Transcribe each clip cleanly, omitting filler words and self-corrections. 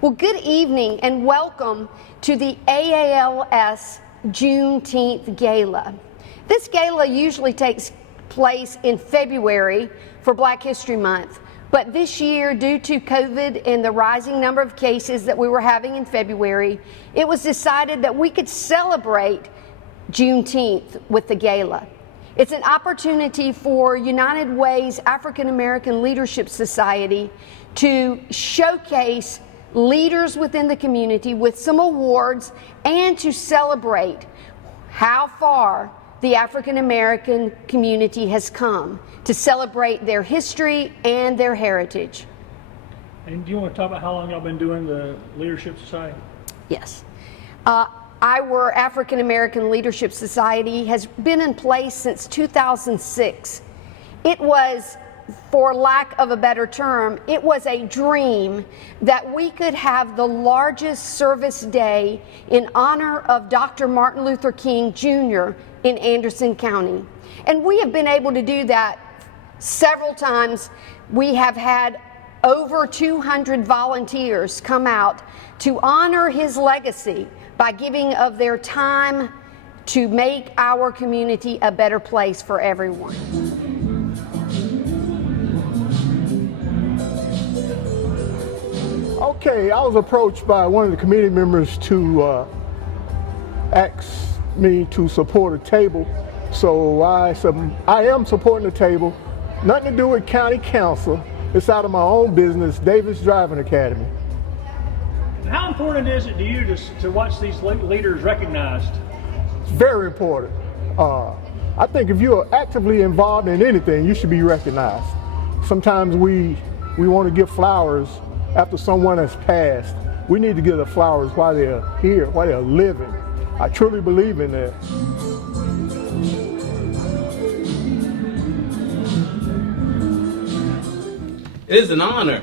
Well, good evening and welcome to the AALS Juneteenth Gala. This gala usually takes place in February for Black History Month, but this year, due to COVID and the rising number of cases that we were having in February, it was decided that we could celebrate Juneteenth with the gala. It's an opportunity for United Way's African American Leadership Society to showcase leaders within the community with some awards and to celebrate how far the African American community has come, to celebrate their history and their heritage. And do you want to talk about how long y'all been doing the Leadership Society? Yes. Our African American Leadership Society has been in place since 2006. It was, for lack of a better term, it was a dream that we could have the largest service day in honor of Dr. Martin Luther King Jr. in Anderson County. And we have been able to do that several times. We have had over 200 volunteers come out to honor his legacy by giving of their time to make our community a better place for everyone. Okay, I was approached by one of the committee members to ask me to support a table. So I am supporting the table. Nothing to do with county council. It's out of my own business, Davis Driving Academy. How important is it to you to watch these leaders recognized? It's very important. I think if you are actively involved in anything, you should be recognized. Sometimes we want to give flowers after someone has passed. We need to give the flowers while they're here, while they're living. I truly believe in that. It is an honor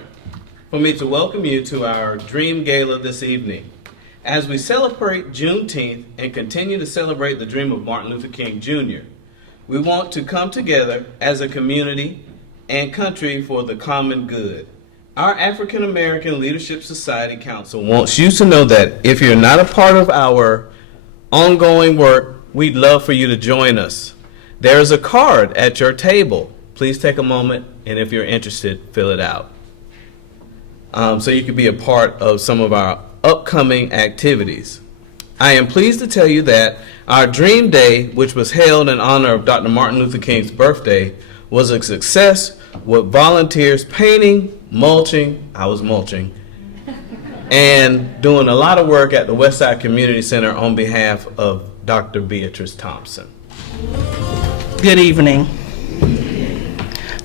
for me to welcome you to our Dream Gala this evening. As we celebrate Juneteenth and continue to celebrate the dream of Martin Luther King Jr., we want to come together as a community and country for the common good. Our African American Leadership Society Council wants you to know that if you're not a part of our ongoing work, we'd love for you to join us. There is a card at your table. Please take a moment, and if you're interested, fill it out. So you can be a part of some of our upcoming activities. I am pleased to tell you that our Dream Day, which was held in honor of Dr. Martin Luther King's birthday, was a success with volunteers painting, mulching, I was mulching, and doing a lot of work at the Westside Community Center on behalf of Dr. Beatrice Thompson. Good evening.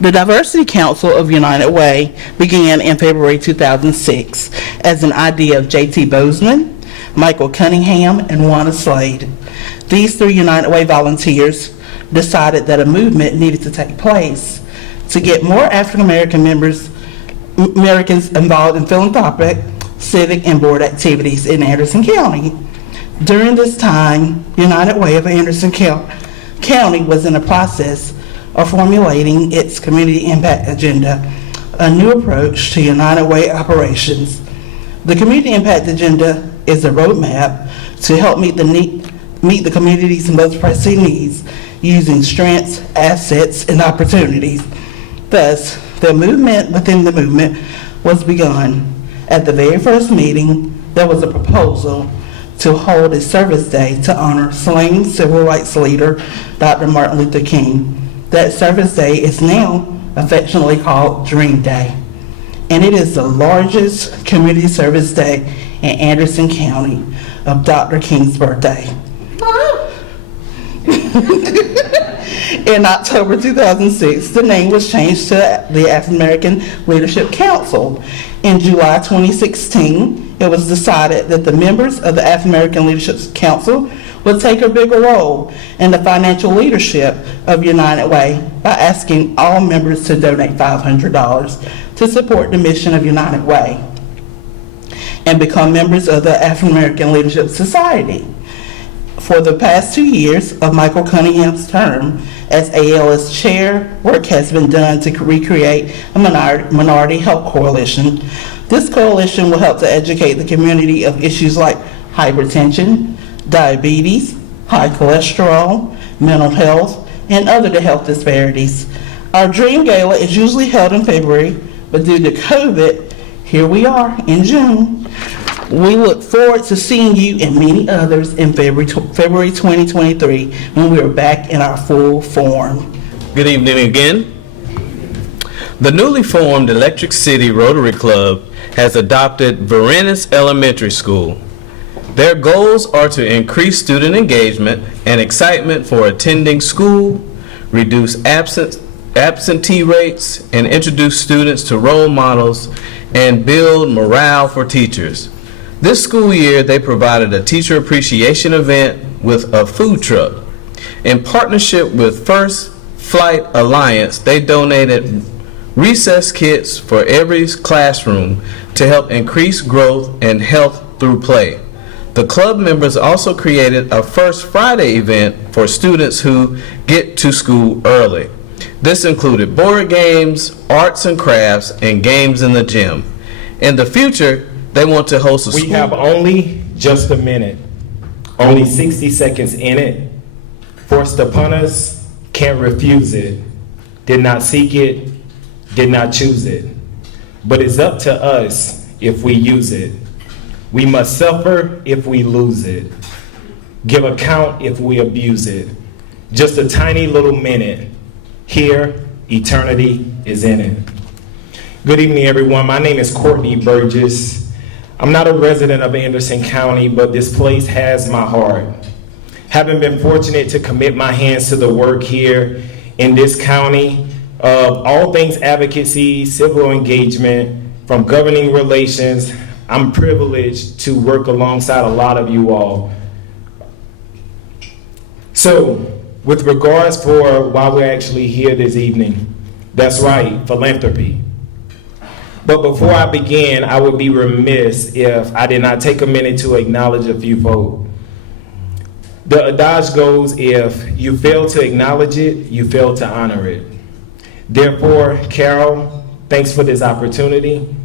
The Diversity Council of United Way began in February 2006 as an idea of J.T. Bozeman, Michael Cunningham, and Wanda Slade. These three United Way volunteers decided that a movement needed to take place to get more African Americans involved in philanthropic, civic, and board activities in Anderson County. During this time, United Way of Anderson County was in the process of formulating its community impact agenda, a new approach to United Way operations. The community impact agenda is a roadmap to help meet the community's most pressing needs using strengths, assets, and opportunities. Thus, the movement within the movement was begun. At the very first meeting, there was a proposal to hold a service day to honor slain civil rights leader Dr. Martin Luther King. That service day is now affectionately called Dream Day, and it is the largest community service day in Anderson County of Dr. King's birthday. In October 2006, the name was changed to the African American Leadership Council. In July 2016, it was decided that the members of the African American Leadership Council would take a bigger role in the financial leadership of United Way by asking all members to donate $500 to support the mission of United Way and become members of the African American Leadership Society. For the past 2 years of Michael Cunningham's term as ALS chair, work has been done to recreate a minority health coalition. This coalition will help to educate the community of issues like hypertension, diabetes, high cholesterol, mental health, and other health disparities. Our Dream Gala is usually held in February, but due to COVID, here we are in June. We look forward to seeing you and many others in February 2023 when we are back in our full form. Good evening again. The newly formed Electric City Rotary Club has adopted Varennes Elementary School. Their goals are to increase student engagement and excitement for attending school, reduce absentee rates, and introduce students to role models and build morale for teachers. This school year, they provided a teacher appreciation event with a food truck. In partnership with First Flight Alliance, they donated recess kits for every classroom to help increase growth and health through play. The club members also created a First Friday event for students who get to school early. This included board games, arts and crafts, and games in the gym. In the future, they want to host a school. We have only just a minute, only 60 seconds in it. Forced upon us, can't refuse it. Did not seek it, did not choose it. But it's up to us if we use it. We must suffer if we lose it. Give account if we abuse it. Just a tiny little minute. Here, eternity is in it. Good evening, everyone. My name is Courtney Burgess. I'm not a resident of Anderson County, but this place has my heart. Having been fortunate to commit my hands to the work here in this county of all things advocacy, civil engagement, from governing relations, I'm privileged to work alongside a lot of you all. So, with regards for why we're actually here this evening, that's right, philanthropy. But before I begin, I would be remiss if I did not take a minute to acknowledge a few folk. The adage goes, if you fail to acknowledge it, you fail to honor it. Therefore, Carol, thanks for this opportunity.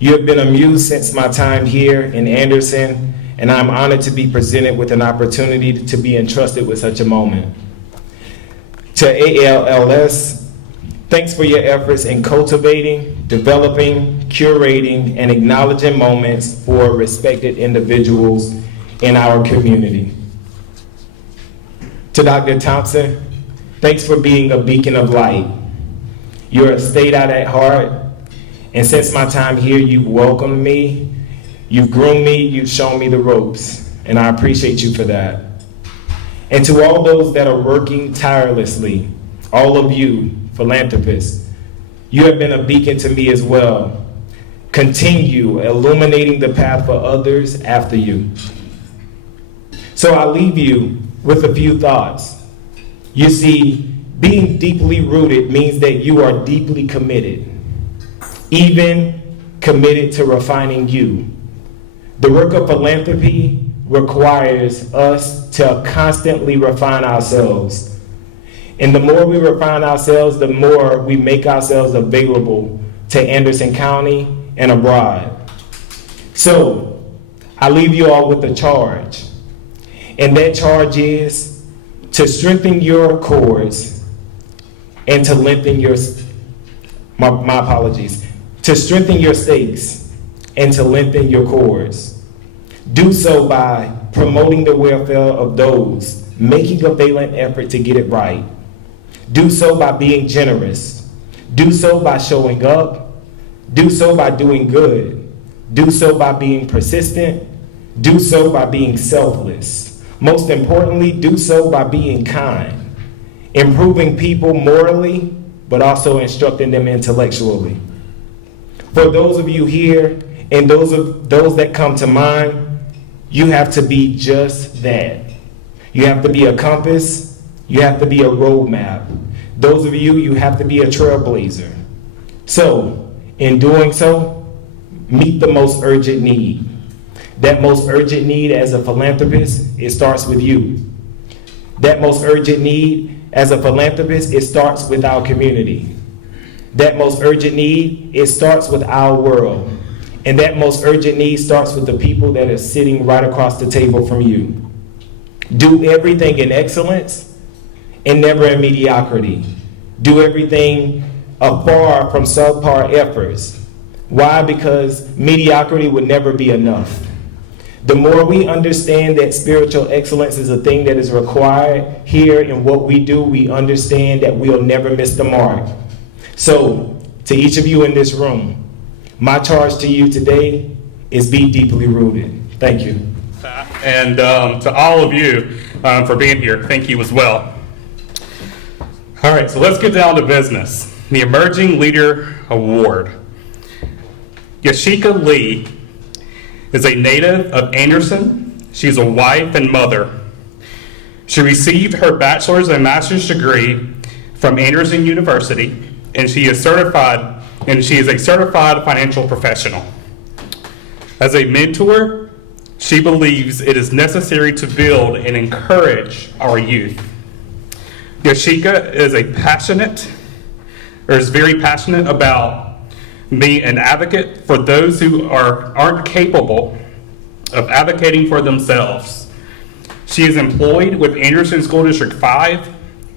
You have been amused since my time here in Anderson, and I'm honored to be presented with an opportunity to be entrusted with such a moment. To ALLS, thanks for your efforts in cultivating, developing, curating, and acknowledging moments for respected individuals in our community. To Dr. Thompson, thanks for being a beacon of light. You're a state out at heart, and since my time here, you've welcomed me, you've groomed me, you've shown me the ropes, and I appreciate you for that. And to all those that are working tirelessly, all of you, philanthropists, you have been a beacon to me as well. Continue illuminating the path for others after you. So I leave you with a few thoughts. You see, being deeply rooted means that you are deeply committed, even committed to refining you. The work of philanthropy requires us to constantly refine ourselves. And the more we refine ourselves, the more we make ourselves available to Anderson County and abroad. So I leave you all with a charge. And that charge is to strengthen your cords and to lengthen your, my apologies, to strengthen your stakes and to lengthen your cords. Do so by promoting the welfare of those making a valiant effort to get it right. Do so by being generous. Do so by showing up. Do so by doing good. Do so by being persistent. Do so by being selfless. Most importantly, do so by being kind, improving people morally, but also instructing them intellectually. For those of you here and those that come to mind, you have to be just that. You have to be a compass. You have to be a roadmap. Those of you, you have to be a trailblazer. So, in doing so, meet the most urgent need. That most urgent need as a philanthropist, it starts with you. That most urgent need as a philanthropist, it starts with our community. That most urgent need, it starts with our world. And that most urgent need starts with the people that are sitting right across the table from you. Do everything in excellence and never in mediocrity. Do everything afar from subpar efforts. Why? Because mediocrity would never be enough. The more we understand that spiritual excellence is a thing that is required here in what we do, we understand that we'll never miss the mark. So, to each of you in this room, my charge to you today is be deeply rooted. Thank you. And to all of you for being here, thank you as well. All right, so let's get down to business. The Emerging Leader Award. Yashika Lee is a native of Anderson. She's a wife and mother. She received her bachelor's and master's degree from Anderson University, and she is a certified financial professional. As a mentor, she believes it is necessary to build and encourage our youth. Yashika is very passionate about being an advocate for those who aren't capable of advocating for themselves. She is employed with Anderson School District 5.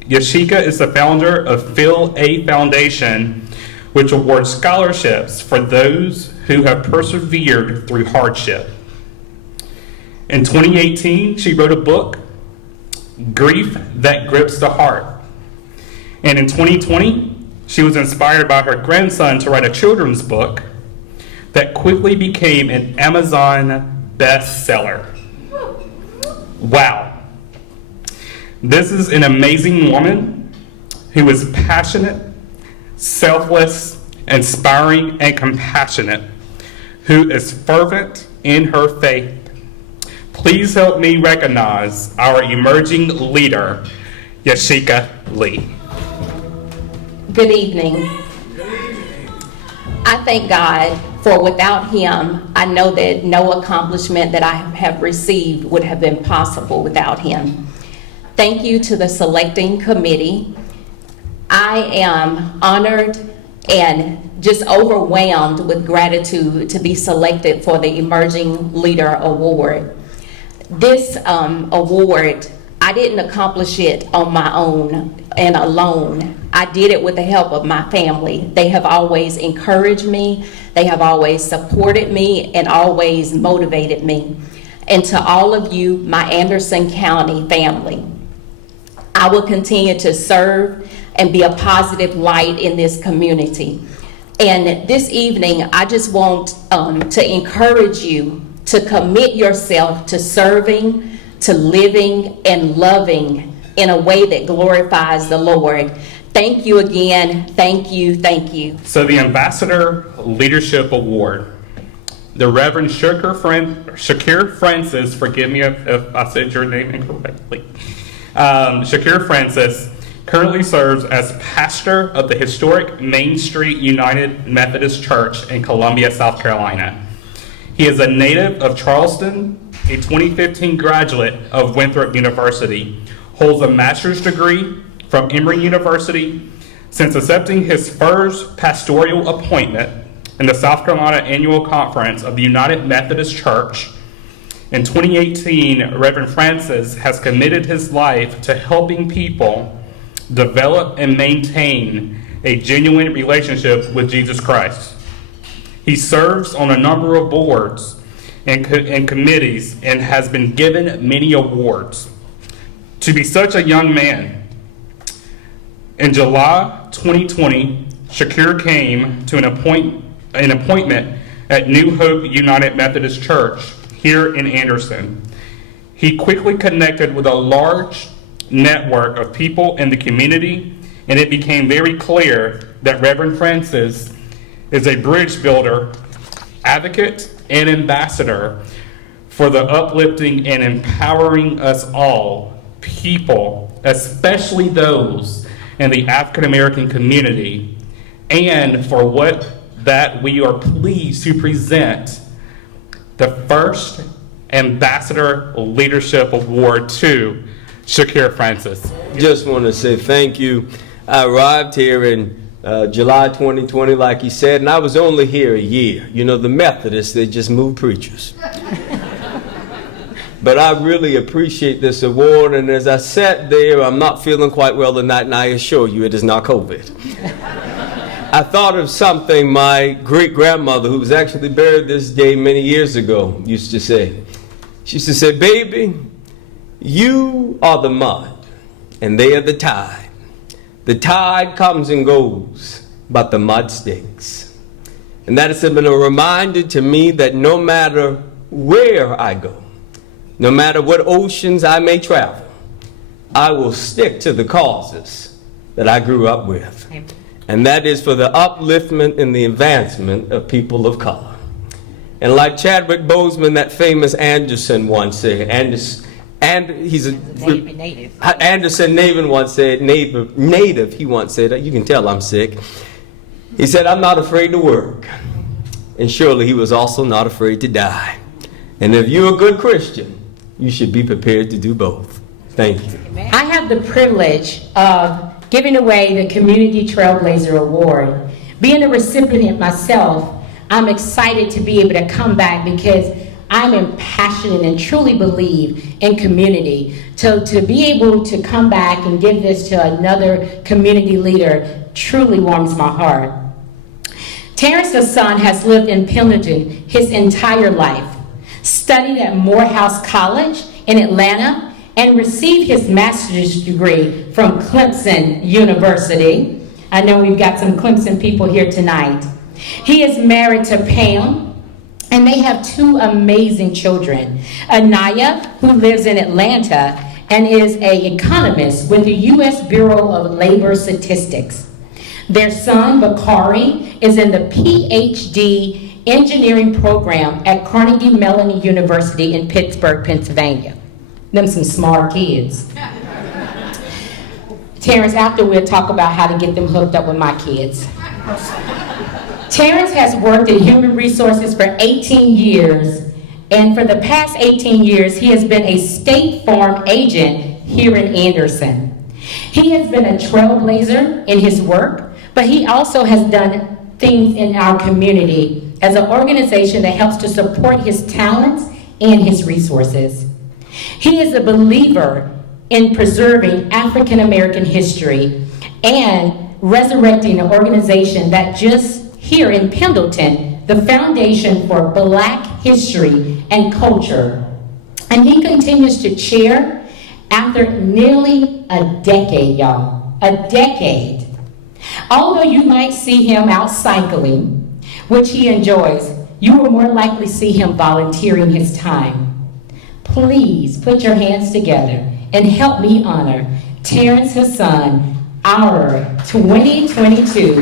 Yashika is the founder of Phil A. Foundation, which awards scholarships for those who have persevered through hardship. In 2018, she wrote a book, Grief That Grips the Heart. And in 2020, she was inspired by her grandson to write a children's book that quickly became an Amazon bestseller. Wow. This is an amazing woman who is passionate, selfless, inspiring, and compassionate, who is fervent in her faith. Please help me recognize our emerging leader, Yashika Lee. Good evening. I thank God for without him, I know that no accomplishment that I have received would have been possible without him. Thank you to the selecting committee. I am honored and just overwhelmed with gratitude to be selected for the Emerging Leader Award. This award, I didn't accomplish it on my own and alone. I did it with the help of my family. They have always encouraged me. They have always supported me and always motivated me. And to all of you, my Anderson County family, I will continue to serve and be a positive light in this community. And this evening, I just want to encourage you to commit yourself to serving, to living, and loving in a way that glorifies the Lord. Thank you again. Thank you. Thank you. So the Ambassador Leadership Award. The Reverend Shakir Francis, forgive me if I said your name incorrectly. Shakir Francis currently serves as pastor of the historic Main Street United Methodist Church in Columbia, South Carolina. He is a native of Charleston, a 2015 graduate of Winthrop University, holds a master's degree from Emory University. Since accepting his first pastoral appointment in the South Carolina Annual Conference of the United Methodist Church in 2018, Reverend Francis has committed his life to helping people develop and maintain a genuine relationship with Jesus Christ. He serves on a number of boards and committees and has been given many awards. To be such a young man, in July 2020, Shakir came to an appointment at New Hope United Methodist Church here in Anderson. He quickly connected with a large network of people in the community, and it became very clear that Reverend Francis is a bridge builder, advocate, and ambassador for the uplifting and empowering us all, people, especially those in the African American community, and for what that we are pleased to present the first Ambassador Leadership Award to Shakir Francis. Just want to say thank you. I arrived here in July 2020, like he said, and I was only here a year. You know, the Methodists, they just move preachers. But I really appreciate this award, and as I sat there, I'm not feeling quite well tonight, and I assure you it is not COVID. I thought of something my great-grandmother, who was actually buried this day many years ago, used to say. She used to say, baby, you are the mud, and they are the tide. The tide comes and goes, but the mud sticks. And that has been a reminder to me that no matter where I go, no matter what oceans I may travel, I will stick to the causes that I grew up with. And that is for the upliftment and the advancement of people of color. And like Chadwick Boseman, that famous Anderson once said, Anderson Naven once said, native, he once said, you can tell I'm sick. He said, I'm not afraid to work. And surely he was also not afraid to die. And if you're a good Christian, you should be prepared to do both. Thank you. I have the privilege of giving away the Community Trailblazer Award. Being a recipient myself, I'm excited to be able to come back because I'm impassioned and truly believe in community. So to be able to come back and give this to another community leader truly warms my heart. Terrence Hassan has lived in Pendleton his entire life, studied at Morehouse College in Atlanta, and received his master's degree from Clemson University. I know we've got some Clemson people here tonight. He is married to Pam, and they have two amazing children. Anaya, who lives in Atlanta and is an economist with the U.S. Bureau of Labor Statistics. Their son, Bakari, is in the PhD engineering program at Carnegie Mellon University in Pittsburgh, Pennsylvania. Them some smart kids. Terrence, after we'll talk about how to get them hooked up with my kids. Terrence has worked in human resources for 18 years, and for the past 18 years, he has been a State Farm agent here in Anderson. He has been a trailblazer in his work, but he also has done things in our community as an organization that helps to support his talents and his resources. He is a believer in preserving African American history and resurrecting an organization that just here in Pendleton, the Foundation for Black History and Culture. And he continues to chair after nearly a decade, y'all, a decade. Although you might see him out cycling, which he enjoys, you will more likely see him volunteering his time. Please put your hands together and help me honor Terrence Hassan, our 2022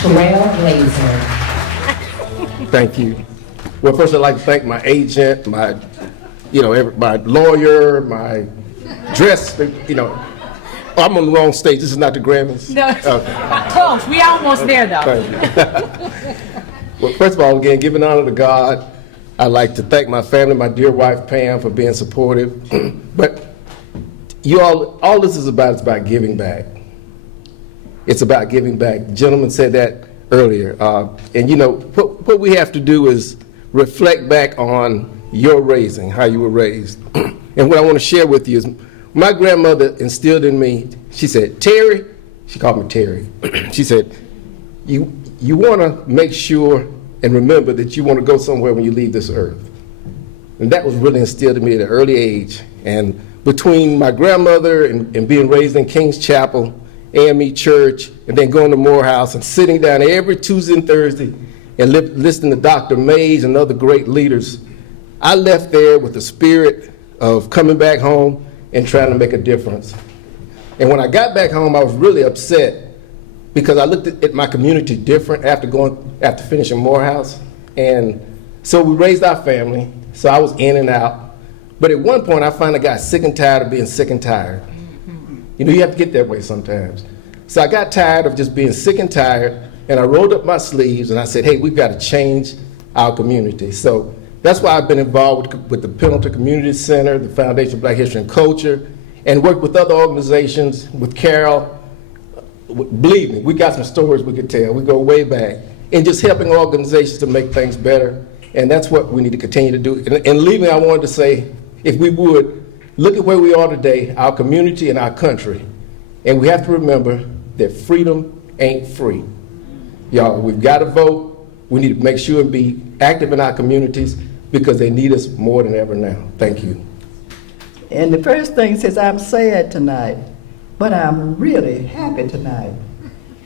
Trailblazer. Thank you. Well, first I'd like to thank my agent, my lawyer, my dress, I'm on the wrong stage. This is not the Grammys. No, okay. Close. We almost there, though. Thank you. Well, first of all, again, giving honor to God, I'd like to thank my family, my dear wife, Pam, for being supportive. But all this is about giving back. It's about giving back. The gentleman said that earlier. What we have to do is reflect back on your raising, how you were raised. And what I want to share with you is my grandmother instilled in me, she said, Terry, she called me Terry. She said, you want to make sure and remember that you want to go somewhere when you leave this earth. And that was really instilled in me at an early age. And between my grandmother and being raised in King's Chapel, AME Church, and then going to Morehouse and sitting down every Tuesday and Thursday and listening to Dr. Mays and other great leaders, I left there with the spirit of coming back home and trying to make a difference. And when I got back home, I was really upset because I looked at my community different after finishing Morehouse. And so we raised our family, so I was in and out. But at one point, I finally got sick and tired of being sick and tired. You have to get that way sometimes. So I got tired of just being sick and tired, and I rolled up my sleeves and I said, hey, we've got to change our community. So That's why I've been involved with the Pendleton Community Center, the Foundation of Black History and Culture, and worked with other organizations, with Carol. Believe me, we got some stories we could tell. We go way back. And just helping organizations to make things better. And that's what we need to continue to do. And leaving, I wanted to say, if we would, look at where we are today, our community and our country. And we have to remember that freedom ain't free. Y'all, we've got to vote. We need to make sure and be active in our communities because they need us more than ever now. Thank you. And the first thing says, I'm sad tonight, but I'm really happy tonight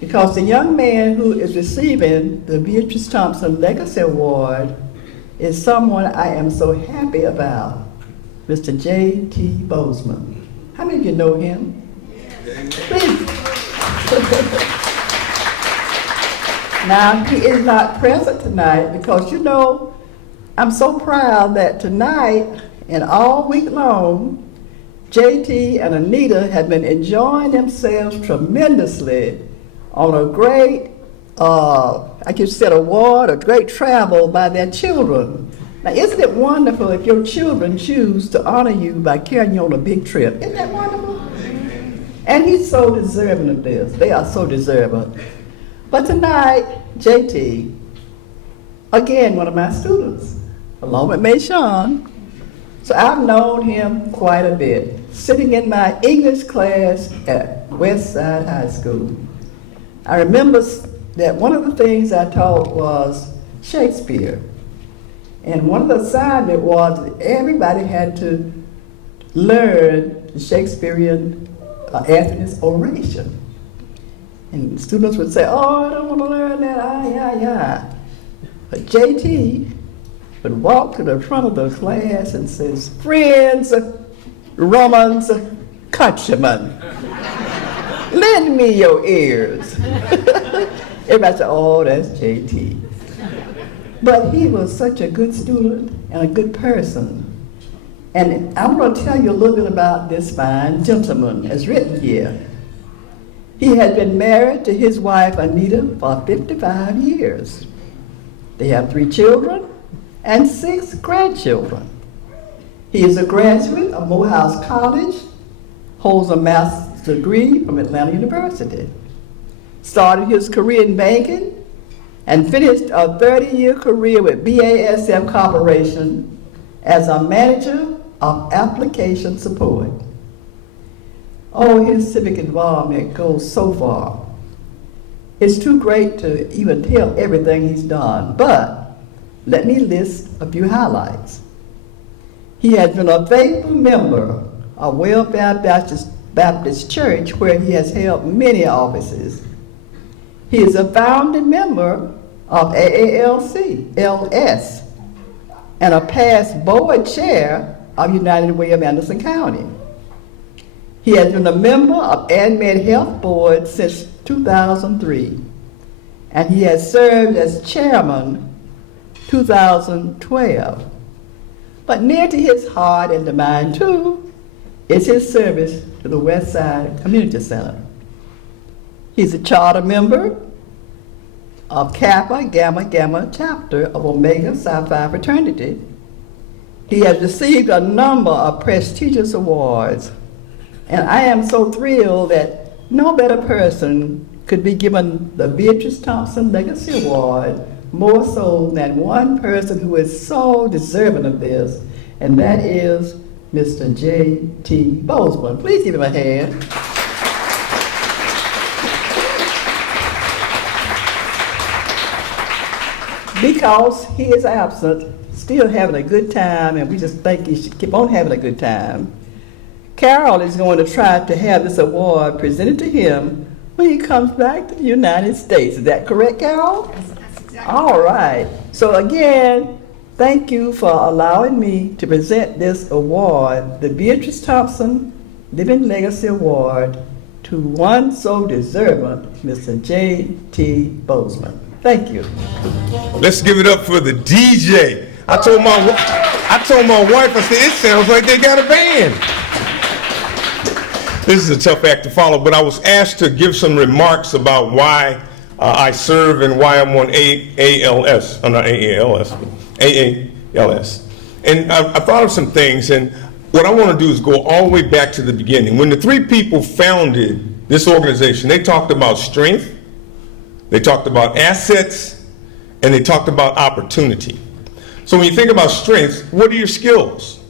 because the young man who is receiving the Beatrice Thompson Legacy Award is someone I am so happy about, Mr. J.T. Bozeman. How many of you know him? Please. Now, he is not present tonight because, you know, I'm so proud that tonight and all week long, JT and Anita have been enjoying themselves tremendously on a great, like you said, award, a great travel by their children. Now, isn't it wonderful if your children choose to honor you by carrying you on a big trip? Isn't that wonderful? And he's so deserving of this. They are so deserving. But tonight, JT, again, one of my students, along with Mayshawn. So I've known him quite a bit, sitting in my English class at Westside High School. I remember that one of the things I taught was Shakespeare. And one of the assignments was that everybody had to learn the Shakespearean Anthony's oration. And students would say, oh, I don't want to learn that, But JT would walk to the front of the class and says, friends, Romans, countrymen, lend me your ears. Everybody said, oh, that's JT. But he was such a good student and a good person. And I'm going to tell you a little bit about this fine gentleman as written here. He had been married to his wife, Anita, for 55 years. They have 3 children and 6 grandchildren. He is a graduate of Morehouse College, holds a master's degree from Atlanta University, started his career in banking, and finished a 30-year career with BASF Corporation as a manager of application support. Oh, his civic involvement goes so far. It's too great to even tell everything he's done, but let me list a few highlights. He has been a faithful member of Welfare Baptist Church, where he has held many offices. He is a founding member of AALC, LS, and a past board chair of United Way of Anderson County. He has been a member of AdMed Health Board since 2003, and he has served as chairman 2012. But near to his heart and to mine too is his service to the Westside Community Center. He's a charter member of Kappa Gamma Gamma chapter of Omega Psi Phi fraternity. He has received a number of prestigious awards, and I am so thrilled that no better person could be given the Beatrice Thompson Legacy Award, more so than one person who is so deserving of this, and that is Mr. J.T. Bozeman. Please give him a hand. Because he is absent, still having a good time, and we just think he should keep on having a good time. Carol is going to try to have this award presented to him when he comes back to the United States. Is that correct, Carol? That's exactly all right. So again, thank you for allowing me to present this award, the Beatrice Thompson Living Legacy Award, to one so deserving, Mr. J.T. Bozeman. Thank you. Let's give it up for the DJ. I told my wife, I said, it sounds like they got a band. This is a tough act to follow, but I was asked to give some remarks about why I serve and why I'm on AALS. I'm not AALS, AA AALS. And I thought of some things, and what I want to do is go all the way back to the beginning. When the three people founded this organization, they talked about strength, they talked about assets, and they talked about opportunity. So when you think about strengths, what are your skills?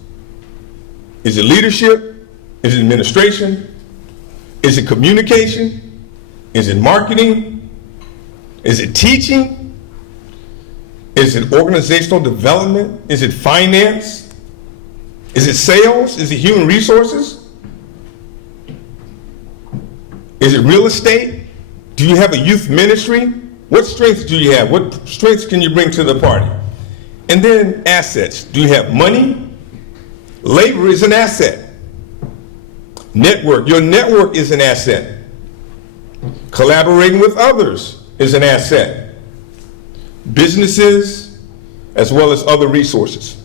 Is it leadership? Is it administration? Is it communication? Is it marketing? Is it teaching? Is it organizational development? Is it finance? Is it sales? Is it human resources? Is it real estate? Do you have a youth ministry? What strengths do you have? What strengths can you bring to the party? And then assets. Do you have money? Labor is an asset. Network. Your network is an asset. Collaborating with others is an asset. Businesses, as well as other resources.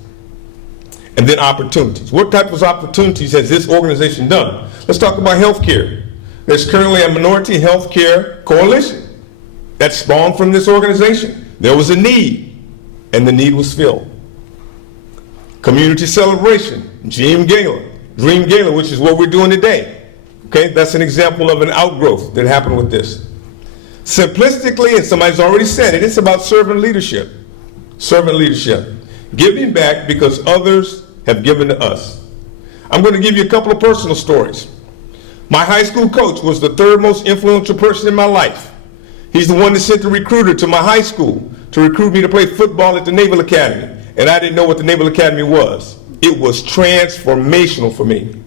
And then opportunities. What type of opportunities has this organization done? Let's talk about healthcare. There's currently a minority healthcare coalition that spawned from this organization. There was a need, and the need was filled. Community celebration, Dream Gala, which is what we're doing today. Okay, that's an example of an outgrowth that happened with this. Simplistically, and somebody's already said it, it's about servant leadership. Servant leadership. Giving back because others have given to us. I'm going to give you a couple of personal stories. My high school coach was the third most influential person in my life. He's the one that sent the recruiter to my high school to recruit me to play football at the Naval Academy. And I didn't know what the Naval Academy was. It was transformational for me.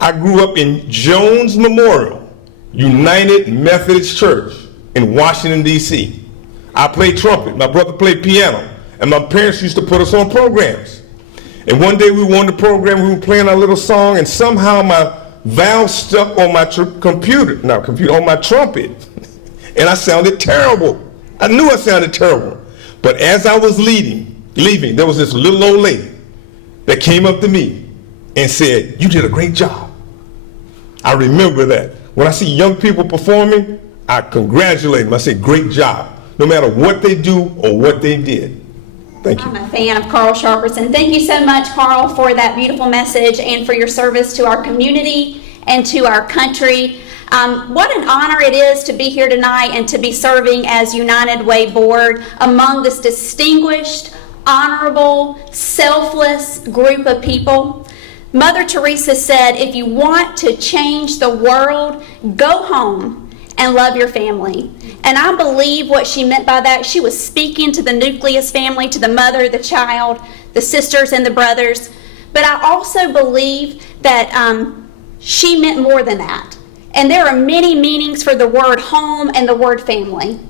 I grew up in Jones Memorial United Methodist Church in Washington, D.C. I played trumpet. My brother played piano. And my parents used to put us on programs. And one day we were on the program, we were playing our little song, and somehow my valve stuck on my on my trumpet. And I sounded terrible. I knew I sounded terrible. But as I was leaving, there was this little old lady that came up to me and said, "You did a great job." I remember that. When I see young people performing, I congratulate them. I say, "Great job," no matter what they do or what they did. Thank you. I'm a fan of Carl Sharperson. Thank you so much, Carl, for that beautiful message and for your service to our community and to our country. What an honor it is to be here tonight and to be serving as United Way Board among this distinguished, honorable, selfless group of people. Mother Teresa said, if you want to change the world, go home and love your family. And I believe what she meant by that. She was speaking to the nucleus family, to the mother, the child, the sisters, and the brothers. But I also believe that she meant more than that. And there are many meanings for the word home and the word family.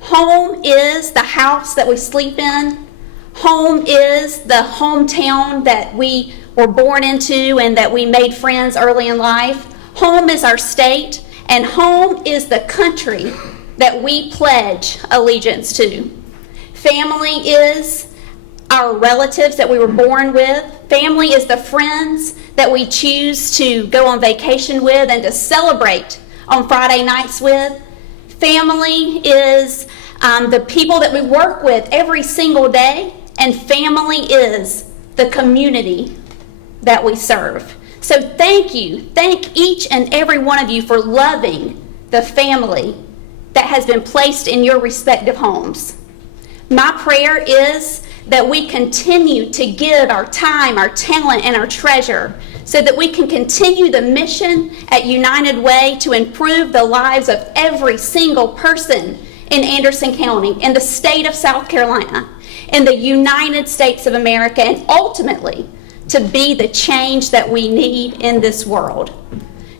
Home is the house that we sleep in. Home is the hometown that we were born into and that we made friends early in life. Home is our state, and home is the country that we pledge allegiance to. Family is our relatives that we were born with. Family is the friends that we choose to go on vacation with and to celebrate on Friday nights with. Family is the people that we work with every single day, and family is the community that we serve. So thank you. Thank each and every one of you for loving the family that has been placed in your respective homes. My prayer is that we continue to give our time, our talent, and our treasure so that we can continue the mission at United Way to improve the lives of every single person in Anderson County, in the state of South Carolina, in the United States of America, and ultimately to be the change that we need in this world.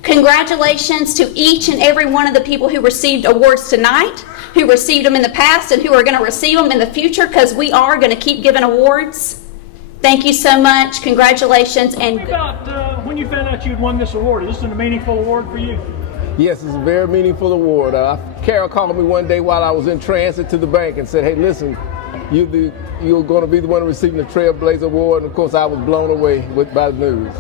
Congratulations to each and every one of the people who received awards tonight, who received them in the past, and who are going to receive them in the future, because we are going to keep giving awards. Thank you so much. Congratulations. And what about when you found out you'd won this award? Is this a meaningful award for you? Yes, it's a very meaningful award. Carol called me one day while I was in transit to the bank and said, "Hey, listen, you're going to be the one receiving the Trailblazer Award." And of course, I was blown away by the news.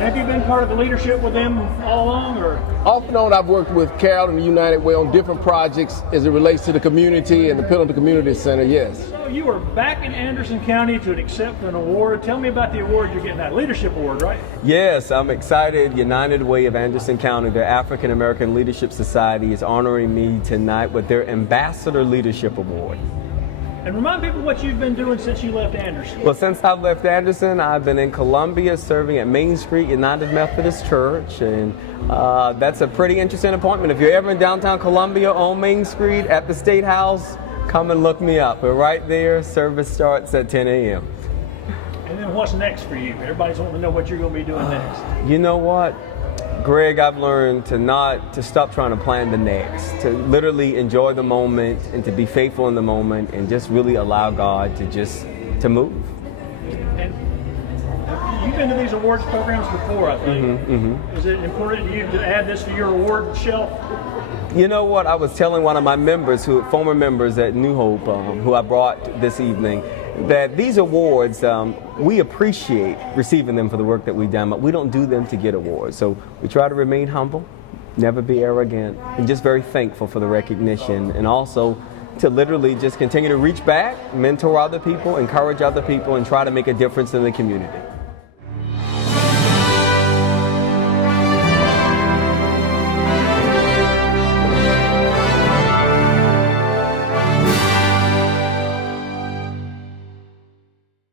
Have you been part of the leadership with them all along, or? Off and on, I've worked with Carol and the United Way on different projects as it relates to the community and the Pendleton Community Center, yes. So you are back in Anderson County to accept an award. Tell me about the award you're getting, that leadership award, right? Yes, I'm excited. United Way of Anderson County, the African American Leadership Society, is honoring me tonight with their Ambassador Leadership Award. And remind people what you've been doing since you left Anderson. Well, since I left Anderson, I've been in Columbia serving at Main Street United Methodist Church, and that's a pretty interesting appointment. If you're ever in downtown Columbia on Main Street at the State House, come and look me up. We're right there. Service starts at 10 a.m. And then what's next for you? Everybody's wanting to know what you're going to be doing next. You know what, Greg, I've learned to stop trying to plan the next, to literally enjoy the moment and to be faithful in the moment and just really allow God to move. And you've been to these awards programs before, I think. Is it important to you to add this to your award shelf? You know what, I was telling one of my members, former members at New Hope, who I brought this evening, that these awards, we appreciate receiving them for the work that we've done, but we don't do them to get awards. So we try to remain humble, never be arrogant, and just very thankful for the recognition, and also to literally just continue to reach back, mentor other people, encourage other people, and try to make a difference in the community.